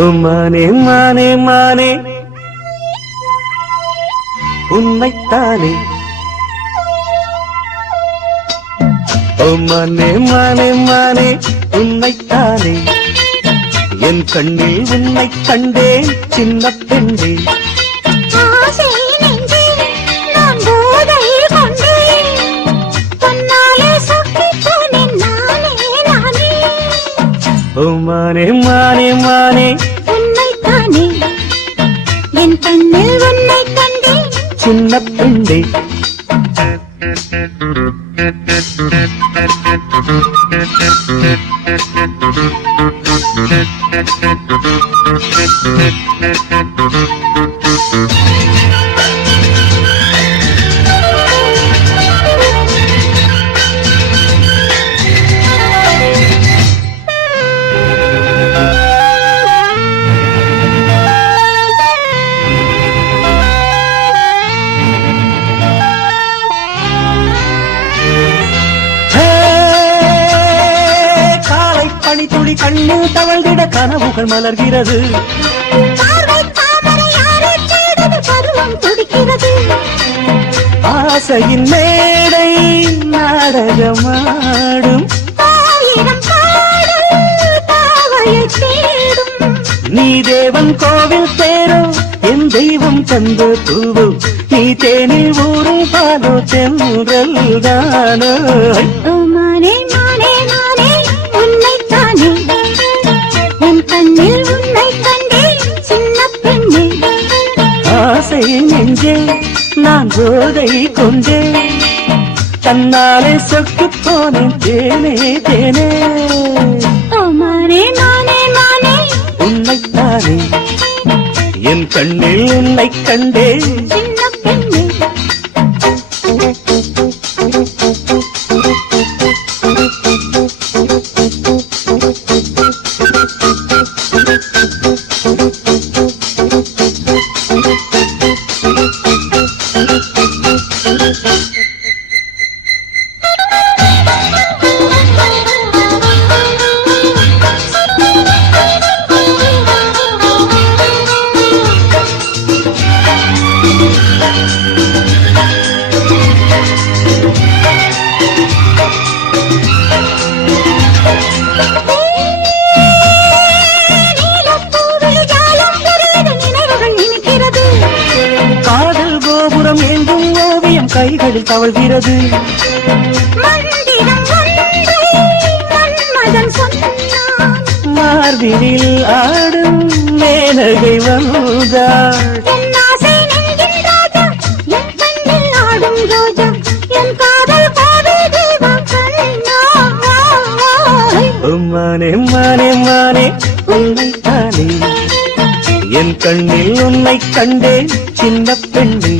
ஓ மானே மானே மானே உன்னைத்தானே. ஓ மானே மானே மானே உன்னைத்தானே. என் கண்ணில் உன்னை கண்டேன் சின்ன பெண்ணே. ஓ மானே மானே மானே உன்னைத்தானே. என் கண்ணில் உன்னை கண்டேன் சின்ன பெண்ணே. துளி கண்ணில் தவழ்ந்திட கனவுகள் மலர்கிறது. ஆசையின் மேடை நாடகமாடும். நீ தேவன் கோவில் தேரோ என் தெய்வம் தந்த பூவோ. நீ தேனில் ஊரும் பாலோ தென்றல் தானோ. கண்ணில் உன்னை கண்டேன் சின்ன பெண்ணே. ஆசை நெஞ்சே நான் போதை கொண்டேன். தன்னாலே சொக்கு போனேன் தேனே தேனே. மானே மானே மானே உன்னைத்தானே. என் கண்ணில் உன்னை கண்டேன் சின்ன பெண்ணே. காதல் கோபுரம் எங்கும் ஓவியம் கைகளில் தவழ்கிறது. மார்பினில் ஆடும் மேனகை வந்தாள். மானே மானே மானே உன்னைத்தானே. என் கண்ணில் உன்னை கண்டேன் சின்ன பெண்ணே.